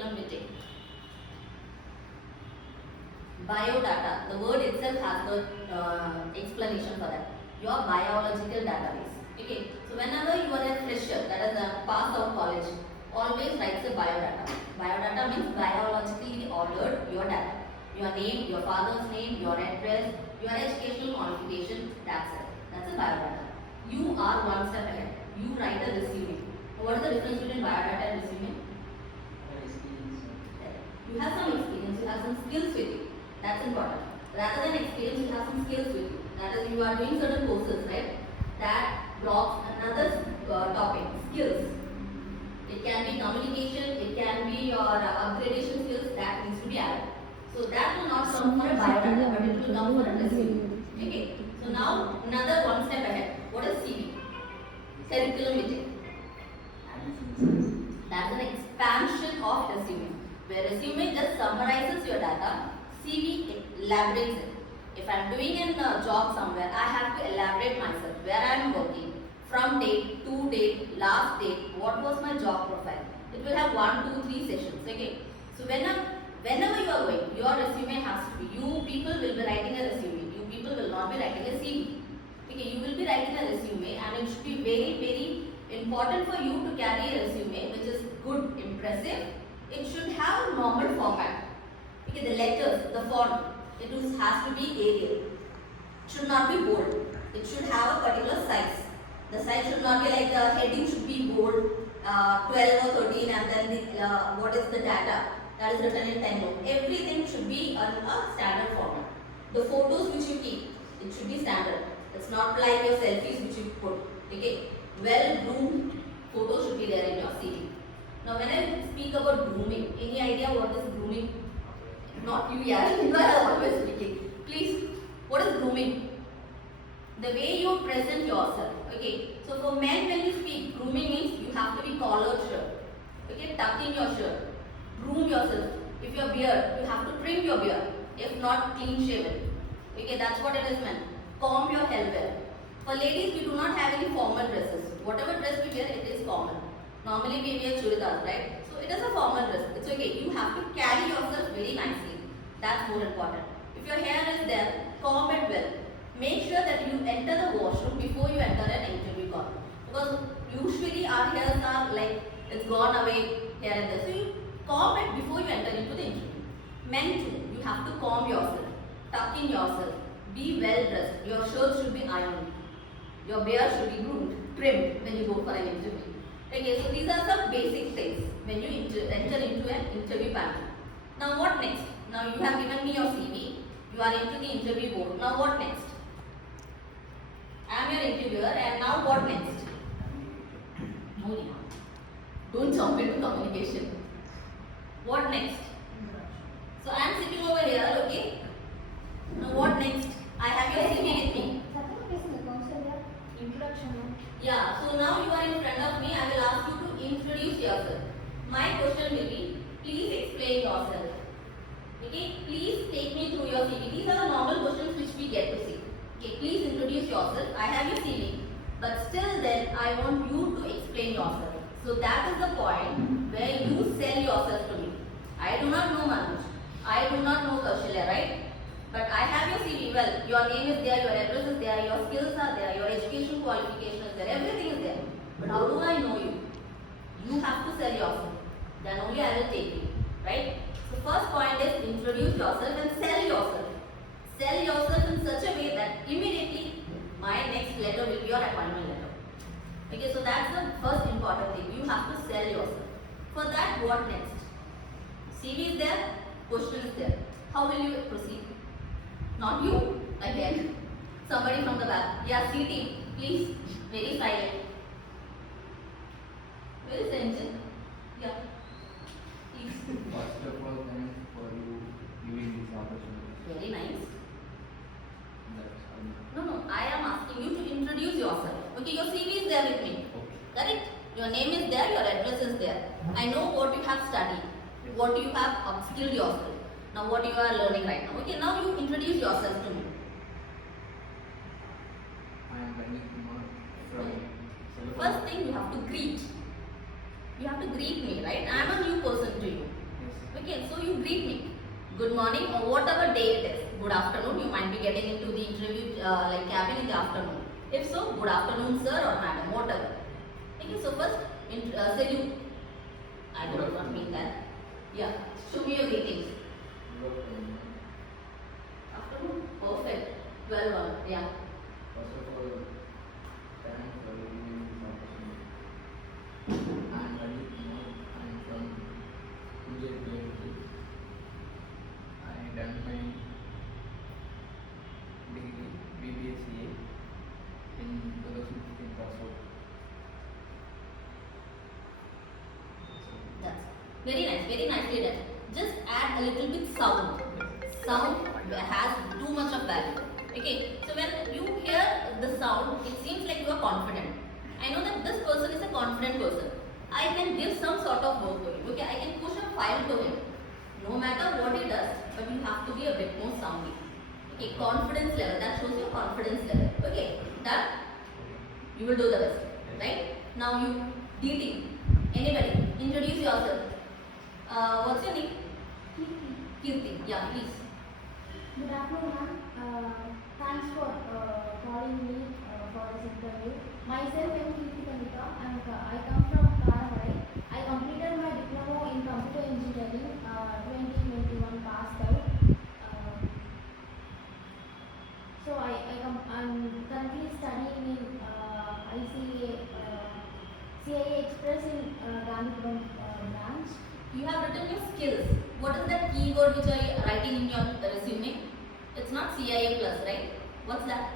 curriculum vitae. Biodata, the word itself has the explanation for that. Your biological database. Okay, so whenever you are a fresher, that is a pass out college, always writes a biodata. Biodata means biologically ordered your data. Your name, your father's name, your address, your educational qualification, that's it. That's a biodata. You are one step ahead. You write a resume. What is the difference between biodata and resume? You have some experience, you have some skills with you. That's important. Rather than experience, you have some skills with you. That is, you are doing certain courses, right? That blocks another topic, skills. It can be communication, it can be your upgradation skills that needs to be added. So that will not come for a biodata, but it will come for a resume. Okay. So now another one step ahead. What is CV? Curriculum vitae. That's an expansion of resume. Where resume just summarizes your data, CV elaborates it. If I am doing a job somewhere, I have to elaborate myself, where I am working, from date, to date, last date, what was my job profile. It will have 1, 2, 3 sessions. Okay. So whenever you are going, your resume has to be, you people will be writing a resume, you people will not be writing a CV. Okay, you will be writing a resume and it should be very, very important for you to carry a resume which is good, impressive. It should have a normal format. Okay, the letters, the font, has to be Arial. It should not be bold. It should have a particular size. The size should not be like the heading should be bold, 12 or 13, and then what is the data that is written in 10 note. Everything should be on a standard format. The photos which you keep, it should be standard. It's not like your selfies which you put. Okay, well groomed photos should be there in your CV. Now when I speak about grooming, any idea what is grooming? Not you, yeah, you are always speaking. Please, what is grooming? The way you present yourself. Okay, so for men when you speak, grooming means you have to be collared shirt. Okay, tuck in your shirt. Groom yourself. If your beard, you have to trim your beard. If not, clean shaven. Okay, that's what it is meant. Comb your hair well. For ladies, we do not have any formal dresses. Whatever dress we wear, it is common. Normally we wear churidar, right? So it is a formal dress. It's okay. You have to carry yourself very nicely. That's more important. If your hair is there, comb it well. Make sure that you enter the washroom before you enter an interview call. Because usually our hairs are like, it's gone away here and there. So you comb it before you enter into the interview. Men too, you have to comb yourself, tuck in yourself, be well dressed. Your shirt should be ironed. Your beard should be groomed, trimmed when you go for an interview. Okay, so these are some basic things when you enter into an interview panel. Now what next? Now you have given me your CV. You are into the interview board. Now what next? I am your interviewer and now what next? Don't jump into communication. What next? So I am sitting over here, okay? Now what next? I have your CV with me. Introduction. Yeah, so now you are in front of me. I will ask you to introduce yourself. My question will be, please explain yourself. Okay, please take me through your CV. These are the normal questions which we get to see. Okay, please introduce yourself. I have your CV, but still then I want you to explain yourself. So that is the point where you sell yourself to me. I do not know Manoj. I do not know Kaushalya, right? But I have your CV. Well, your name is there, your address is there, your skills are there, your education qualification is there, everything is there. But how do I know you? You have to sell yourself. Then only I will take you, right? So first point is introduce yourself and sell yourself. Sell yourself in such a way that immediately my next letter will be your appointment letter. Okay, so that's the first important thing. You have to sell yourself. For that, what next? CV is there, question is there. How will you proceed? Not you, again. Somebody from the back. Yeah, C team, please. Very silent. Where is the engine? Yeah. Please. First of all, thanks for you giving this opportunity. Very nice. That's No, I am asking you to introduce yourself. Okay, your CV is there with me. okay. Correct? Your name is there, your address is there. I know what you have studied, what you have upskilled yourself. Now what you are learning right now. Okay, now you introduce yourself to me. I am Ranjit Kumar from First thing you have to greet. You have to greet me, right? I am a new person to you. Okay, so you greet me. Good morning or whatever day it is. Good afternoon. You might be getting into the interview cabin in the afternoon. If so, good afternoon, sir or madam, whatever. Okay, so first salute. I do not mean that. Yeah, show me your greetings. Good afternoon. Afternoon, perfect. 12 1. Yeah. First of all, thanks for giving me this opportunity. I am Rajeev Kumar. I am from UJPMT. I done my degree BBSCA in 2015 pass out. That's very nicely done. Just add a little bit sound. Sound has too much of value. Okay, so when you hear the sound, it seems like you are confident. I know that this person is a confident person. I can give some sort of work to him. Okay, I can push a file to him. No matter what he does, but you have to be a bit more sounding. Okay, confidence level. That shows your confidence level. Okay, done? You will do the rest. Right? Now you DT. Anybody, introduce yourself. What's your name? Kirti. Yeah, please. Good afternoon, ma'am. Thanks for calling me for this interview. Myself, I am Kirti Kanika, and I come from Karamalai. I completed my diploma in computer engineering 2021 passed out. So I'm currently studying in ICA CIA Express in Gandhipuram branch. You have written your skills. What is that keyword which are you writing in your resume? It's not CIA plus, right? What's that?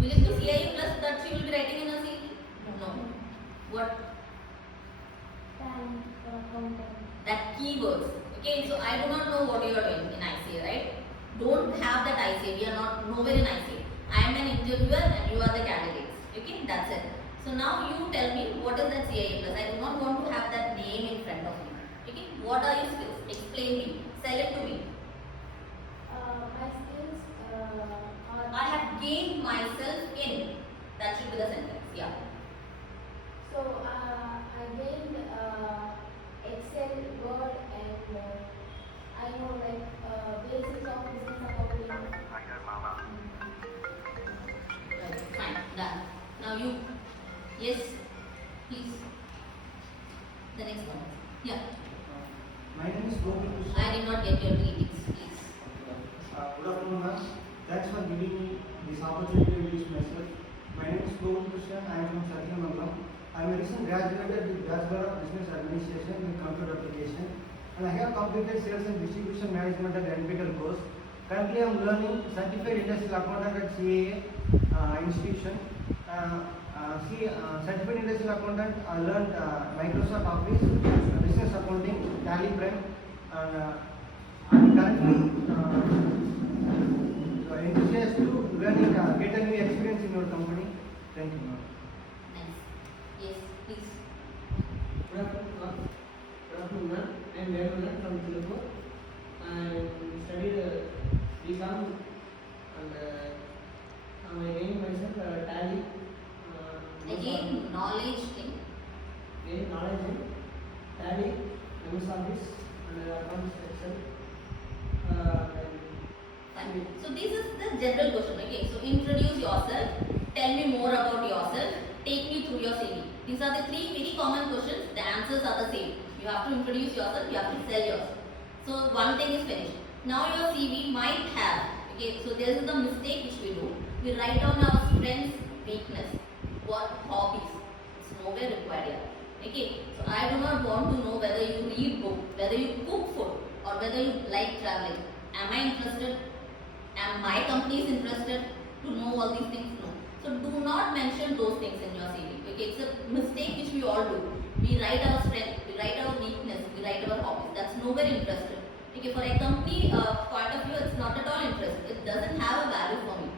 Will it be CIA plus that you will be writing in your CV? No. What? Talent accountant. That keywords. Okay, so I do not know what you are doing in ICA, right? Don't have that ICA. We are not nowhere in ICA. I am an interviewer and you are the candidates. Okay, that's it. So now you tell me what is that CIA plus. I do not want to have that name in front of me. Okay, what are your skills? Explain me. Sell it to me. My skills are. I have gained myself in. That should be the sentence. Yeah. So I gained Excel, Word, and I know like basics of business accounting. Right. Fine. Done. Now you. Yes. Please. The next one. Yeah. My name is Gopal Krishna. I did not get your greetings. Please. Good afternoon, ma'am. Thanks for giving me this opportunity to introduce myself. My name is Gopal Krishna. I am from Satyamangalam. I am a recent graduated with Bachelor of Business Administration in Computer Application, and I have completed Sales and Distribution Management at NPTEL course. Currently, I am learning Certified Industrial Accountant at CAA institution. Certified Industrial Accountant, I learned Microsoft Office, Business Accounting, Tally Prime, and I'm currently enthusiastic to learning, get a new experience in your company. Thank you, ma'am. Nice. Yes. Please. Good afternoon, ma'am. I am Venunan from Telugu. I studied BCom and I gained myself Tally. Again, knowledge thing. Gain knowledge in Tally, MS Office, and accounts Excel. Fine. So this is the general question. Okay. So introduce yourself. Tell me more about yourself. Take me through your CV. These are the three very common questions. The answers are the same. You have to introduce yourself. You have to sell yourself. So one thing is finished. Now your CV might have. Okay. So there is the mistake which we do. We write down our strengths, weakness, what hobbies. It's nowhere required here. Okay. So I do not want to know whether you read book, whether you cook food, or whether you like traveling. Am I interested? Am my company is interested to know all these things? No. So do not mention those things in your CV. Okay, it's a mistake which we all do. We write our strength, we write our weakness, we write our hobbies. That's nowhere interested. Okay, for a company point of view, it's not at all interested. It doesn't have a value for me.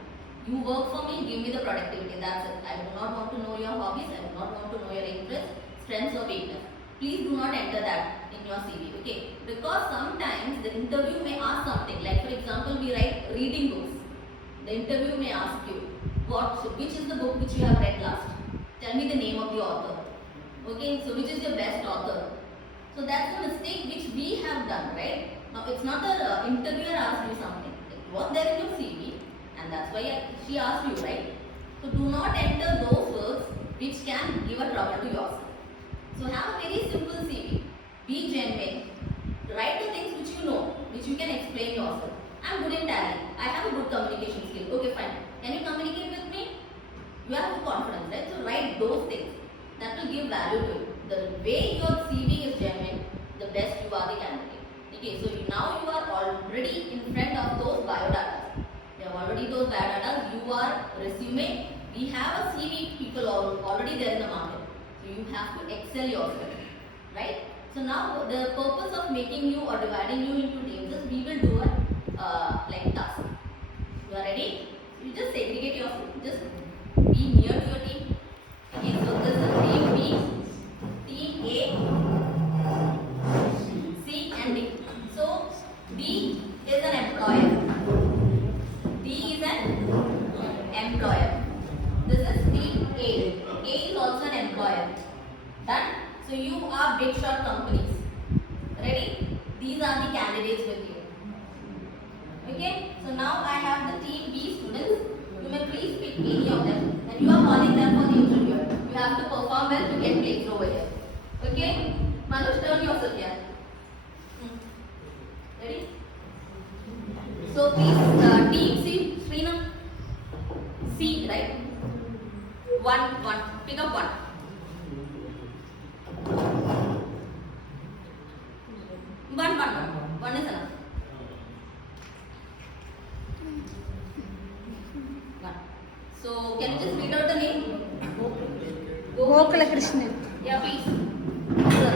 You work for me, give me the productivity. That's it. I do not want to know your hobbies. I do not want to know your interests, strengths or weakness. Please do not enter that in your CV. Okay, because sometimes the interview may ask something. Like for example, we write reading books. The interview may ask you, which is the book which you have read last? Tell me the name of the author. Okay, so which is your best author? So that's a mistake which we have have done, right? Now it's not the interviewer asked you something. It was there in your CV, and that's why she asked you, right? So do not enter those words which can give a trouble to yourself. So have a very simple CV. Be genuine. Write the things which you know, which you can explain yourself. I'm good in Tally. I have a good communication skill. Okay, fine. Can you communicate with me? You have the confidence, right? So write those things. That will give value to you. The way your CV is genuine, the best you are the candidate. Okay, so now you are already in front of those biodata. You have already those biodata. You are resume. We have a CV people already there in the market. So you have to excel yourself, right? So now the purpose of making you or dividing you into teams is we will do a like task. You are ready? You just segregate yourself. Just be near to your team. Okay, so this is team B, team A, C and D. So B is an employer. D is an employer. This is team A. A is also an employer. Done? So you are big shot companies. Ready? These are the candidates with you. Okay? So now I have the team B students. You may please pick any of them. And you are calling them for the interview. You have to perform well to get placed over here. Okay? Manush, turn yourself here. Ready? So please, team C, Srina. C, right? One. Pick up one. One is enough. One. So can you just read out the name? Gokula Krishnan. Yeah, please. Sir.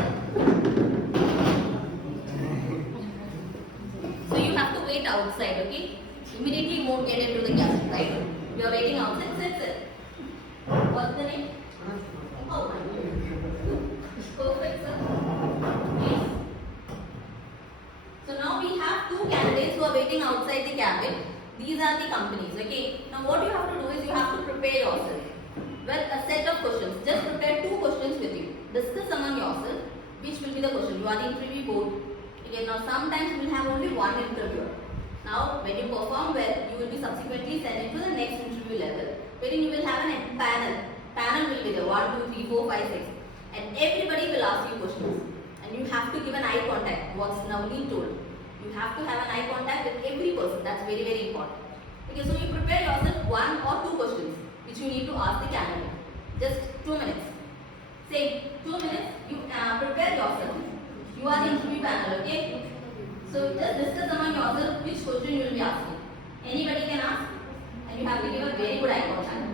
So you have to wait outside, okay? Immediately won't get into the cabin, right? You are waiting outside. Sit. What's the name? Oh my God. Perfect, sir. Please. So now we have two candidates who are waiting outside the cabin. These are the companies, okay? Now what you have to do is you have to prepare yourself. Well, a set of questions. Just prepare two questions with you. Discuss among yourself which will be the question. You are the interview board. Okay, now sometimes you will have only one interviewer. Now when you perform well, you will be subsequently sent into the next interview level, wherein you will have a panel. Panel will be there, 1, 2, 3, 4, 5, 6. And everybody will ask you questions. And you have to give an eye contact, what's Navneet told. You have to have an eye contact with every person. That's very, very important. Okay, so you prepare yourself 1 or 2 questions which you need to ask the candidate. Just 2 minutes. Say 2 minutes, you prepare yourself. You are the interview panel, okay? So just discuss among yourself which question you will be asking. Anybody can ask, and you have to give a very good eye contact.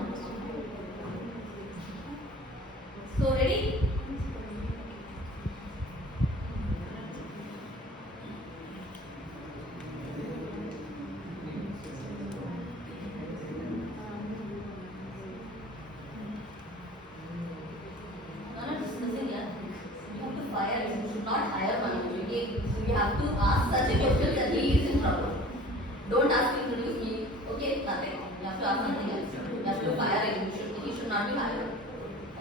So ready? Not hire one, okay? So you have to ask such a question that he is in trouble. Don't ask him to introduce me. Okay, nothing. You have to ask something else. You have to fire him. He should not be hired.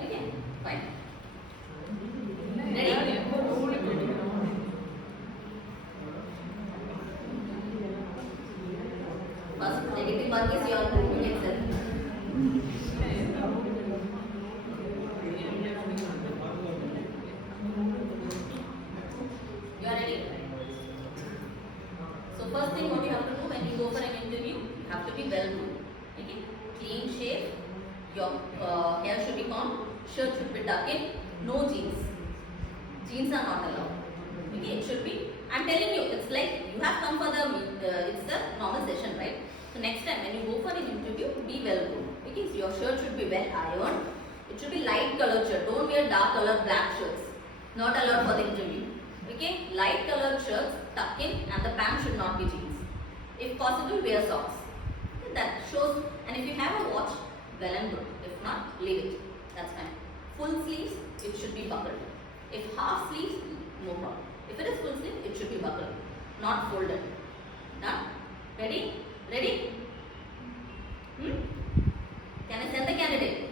Okay, fine. Ready? First negative mark is your proving itself. You are ready? So first thing what you have to do when you go for an interview, you have to be well groomed. Okay? Clean shave, your hair should be combed, shirt should be tucked in, no jeans. Jeans are not allowed. Okay? It should be. I'm telling you, it's like you have come for it's a normal session, right? So next time when you go for an interview, be well groomed. Okay? So your shirt should be well ironed. It should be light colored shirt. Don't wear dark colored black shirts. Not allowed for the interview. Okay, light colored shirts tuck in and the pants should not be jeans. If possible, wear socks. Okay, that shows, and if you have a watch, well and good. If not, leave it. That's fine. Full sleeves, it should be buckled. If half sleeves, no problem. If it is full sleeve, it should be buckled, not folded. Done? Ready? Ready? Can I send the candidate?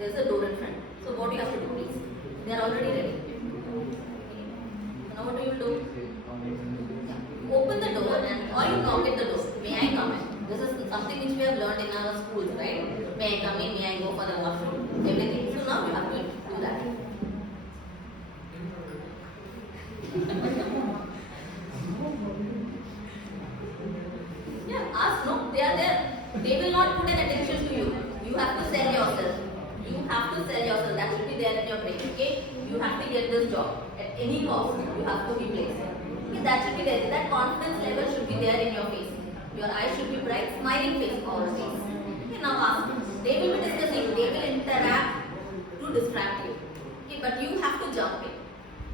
There's a door in front. So what do you have to do, please? They are already ready. Okay. So now what do you do? Open the door and or you knock at the door. May I come in? This is something which we have learned in our schools, right? May I come in? May I go for the washroom? Everything. So now you have to do that. Yeah, ask no. They are there. They will not put an attention to you. You have to sell yourself. You have to sell yourself. That should be there in your brain. Okay? You have to get this job at any cost. You have to be placed. Okay, that should be there. That confidence level should be there in your face. Your eyes should be bright, smiling face always. Okay, now ask. They will be discussing. They will interact to distract you. Okay, but you have to jump in.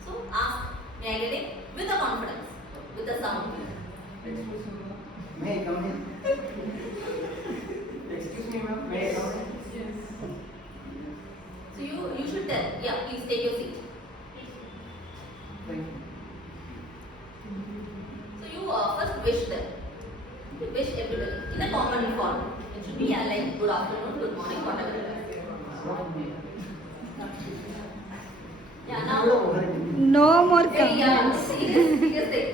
So ask. May I get it? With a confidence, with a sound. Excuse me, ma'am. May I come in? Excuse me, ma'am. May I come in? So you should tell. Yeah, please take your seat. Thank you. So you first wish them. You wish everybody in a common form. It should be like good afternoon, good morning, whatever it is. Yeah, now. No more Yeah, comments. serious thing.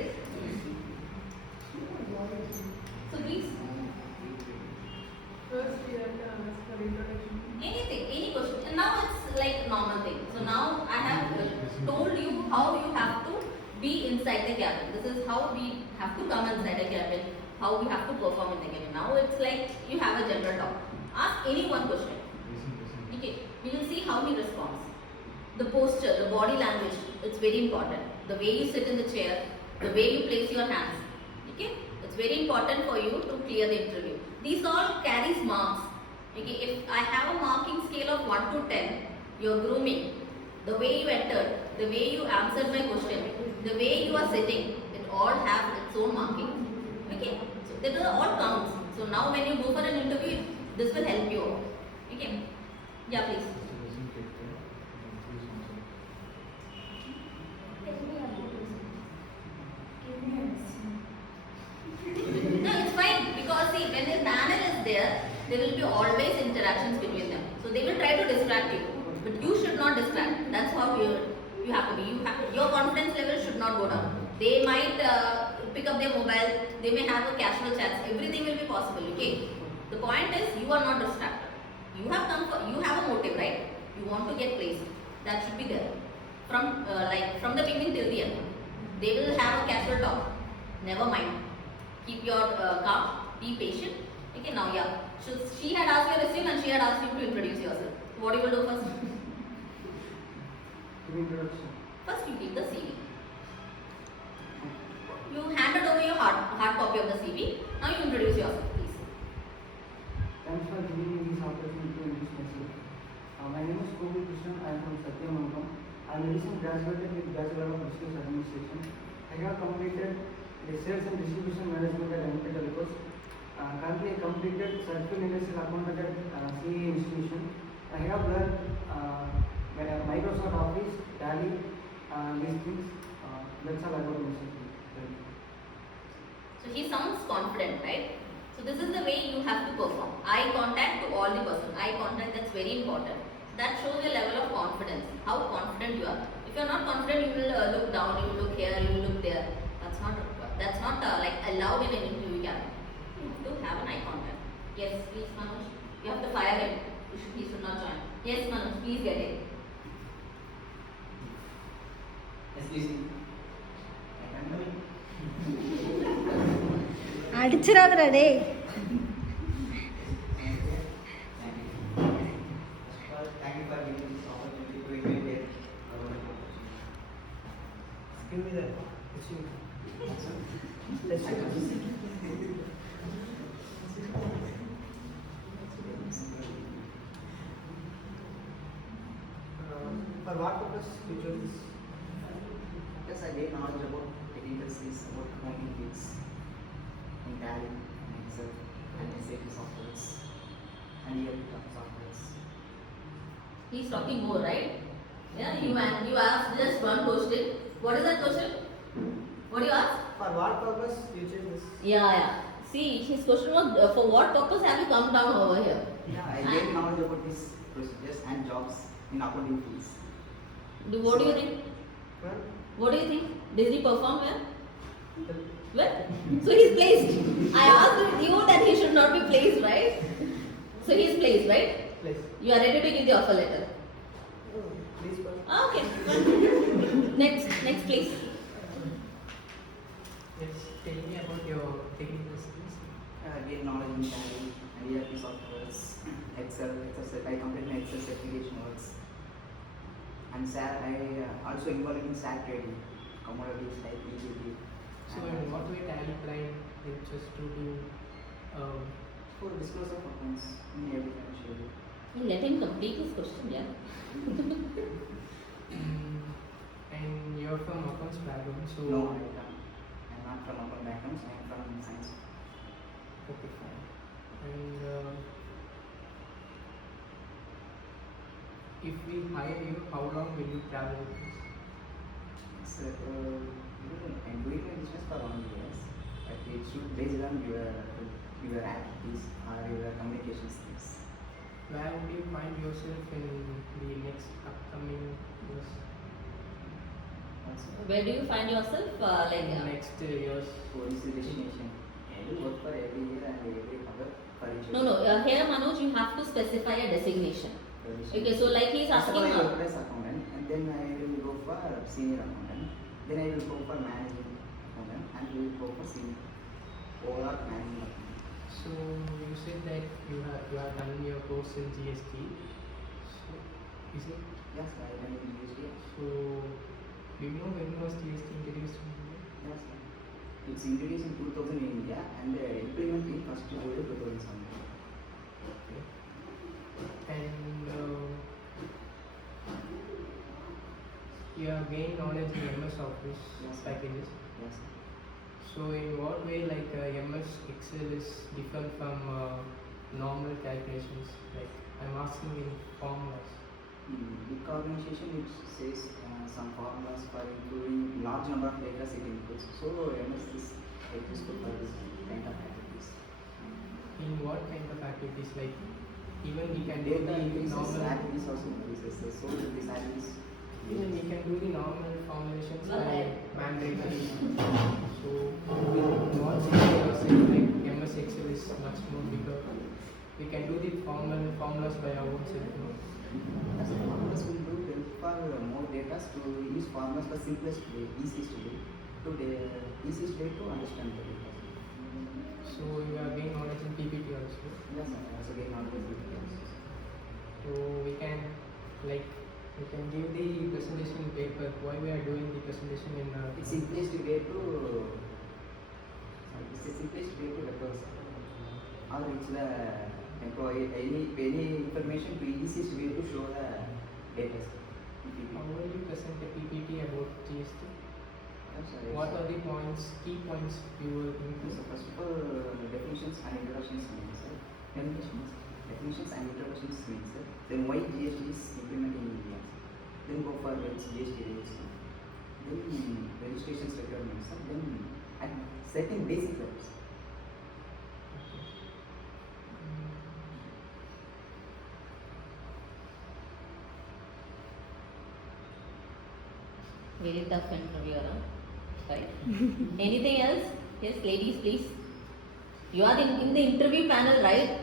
So please, First, we have to ask for introduction. anything, any question. And now it's like normal thing. So now I have told you how you have to be inside the cabin. This is how we have to come inside the cabin. How we have to perform in the cabin. Now it's like you have a general talk. Ask any one question. Okay, we will see how he responds. The posture, the body language, it's very important. The way you sit in the chair, the way you place your hands. Okay, it's very important for you to clear the interview. These all carries marks. Okay, if I have a marking scale of 1 to 10, your grooming, the way you entered, the way you answered my question, the way you are sitting, it all have its own marking. Okay, so that are all counts. So now when you go for an interview, this will help you out. Okay, yeah, please. Tell me about yourself. Give me a lesson. No, it's fine because see, when the panel is there will be always interactions between them. So they will try to distract you, but you should not distract. That's how you have to be. Your confidence level should not go down. They might pick up their mobile. They may have a casual chats. Everything will be possible. Okay. The point is you are not distracted. You have come for. You have a motive, right? You want to get placed. That should be there. From from the beginning till the end. They will have a casual talk. Never mind. Keep your calm. Be patient. Okay, now yeah. So she had asked your resume and she had asked you to introduce yourself. What you will do first? Give introduction. First you give the CV. You handed over your hard copy of the CV. Now you introduce yourself, please. Thanks for giving me this opportunity to introduce myself. My name is Gokul Krishnan. I am from Satyamangam. I am a recent graduated with Bachelor of Business Administration. I have completed the Sales and Distribution Management at MT Telecos. Currently, I completed Certificate Industrial Accountant at CA Institution. I have learned Microsoft Office, Tally, these things. That's all about myself. Thank you. So he sounds confident, right? So this is the way you have to perform. Eye contact to all the person. Eye contact, that's very important. That shows your level of confidence, how confident you are. If you are not confident, you will look down, you will look here, you will look there. That's not like allowed in an interview cabin. You have to have an eye contact. Yes, please, Manoj. You have to fire him. He should not join. Yes, Manoj, please get it. Excuse me. I can do it. அடிச்சிடாதடா டேய். Thank you. First of all, thank you for giving this opportunity to invite here. Give me that. Resume. Let's check out. For what purpose you chose this? Yes, I gained knowledge about technical skills, about accounting things, in Tally, and Excel, and SAP softwares, and ERP softwares. He's talking more, right? Yeah, you asked just one question. What is that question? What do you ask? For what purpose you chose this? Yeah. See, his question was for what purpose have you come down over here? Yeah, I gained knowledge about this procedures and jobs in accounting fields. What do you think? Well, What do you think? Did he perform well? the- Well, so he's placed. I asked you that he should not be placed, right? So he's placed, right? Please. You are ready to give the offer letter. Please, sir. Ah, okay. Next, please. Yes, tell me about your technical skills. Gain knowledge in Tally and ERP softwares, Excel, I completed my Excel certification works. And SAT, I also involved in SAT trading, commodities like EGP. So, in what way Tally Prime helps us to do For disclosure of accounts in every financial year. Let him complete his question, yeah. and you're from accounts background, so No, I'm not from account backgrounds, I am from science. okay, fine. And if we hire you, how long will you travel with us? So, I'm doing my business for 1 year. But it should based on your activities or your communication skills. Where would you find yourself in the next upcoming years? Also, Where do you find yourself? Next years. what is the destination? I will work for every year and every hour for each No, here Manoj, you have to specify a designation. Okay, so like he's First of all, asking. I work as accountant, and then I will go for senior accountant. Then I will go for managing accountant, and we will go for senior overall managing accountant. So you said that you have done your course in GST. So is it? Yes, I am in GST. So do you know when was GST introduced in India? Yes, sir. It's introduced in 2000 in India and implemented in 1st July 2007. Okay. And you have gained knowledge in MS Office Yes. packages. Yes, sir. So in what way MS Excel is different from normal calculations? Like I'm asking in formulas. Big organization which says some formulas for including large number of data set inputs. So MS is useful for this kind of activities. In what kind of activities? Like even we can do Data the increases, normal. activities also increases. So these activities. Even we can do the normal formulations Go ahead. by manually. So in what sense you are saying like MS Excel is much more bigger. We can do the formulas by our own self. No? As a formulas will do help for more data to use formulas for simplest way, easiest way to understand the data. So you are gain knowledge in PPT also. Yes, I also get knowledge of details. So we can give the presentation paper. Why we are doing the presentation in It's simplest way to record or it's the employee any information to easiest way to show the data. how will you present a PPT about GST? What are the key points you will include? So first of all, definitions and introductions means definitions and introductions means then why GST is implemented in India. Then go for GST rules. Then registrations requirements. Then and setting basic rules. Very tough interviewer, huh? Right. Anything else? Yes, ladies, please. You are in the interview panel, right?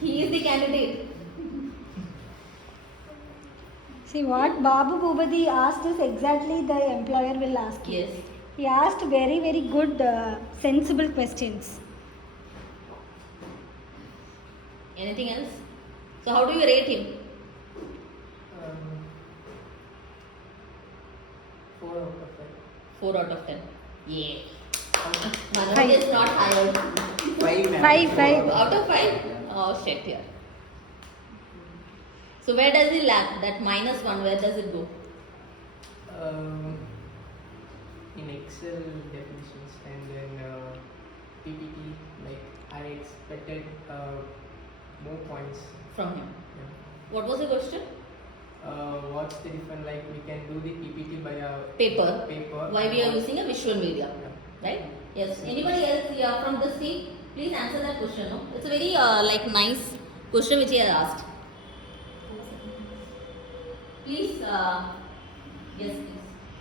He is the candidate. See what Babu Bhubadi asked is exactly the employer will ask you. Yes. He asked very, very good, sensible questions. Anything else? So how do you rate him? 4 out of 5. 4 out of 10. Yeah. Manoj Five. is not hired. 5 ma'am. 5. Out of 5? Oh shit, here. So where does it lag? That -1, where does it go? In Excel definitions and then PPT, like I expected more points. From him. Yeah. What was the question? What's the difference? Like we can do the PPT by a Paper. paper. Why we are using a visual media. Yeah. Right? Yes. Anybody else here from this team? Please answer that question. No? It's a very nice question which he has asked. Please, yes, please.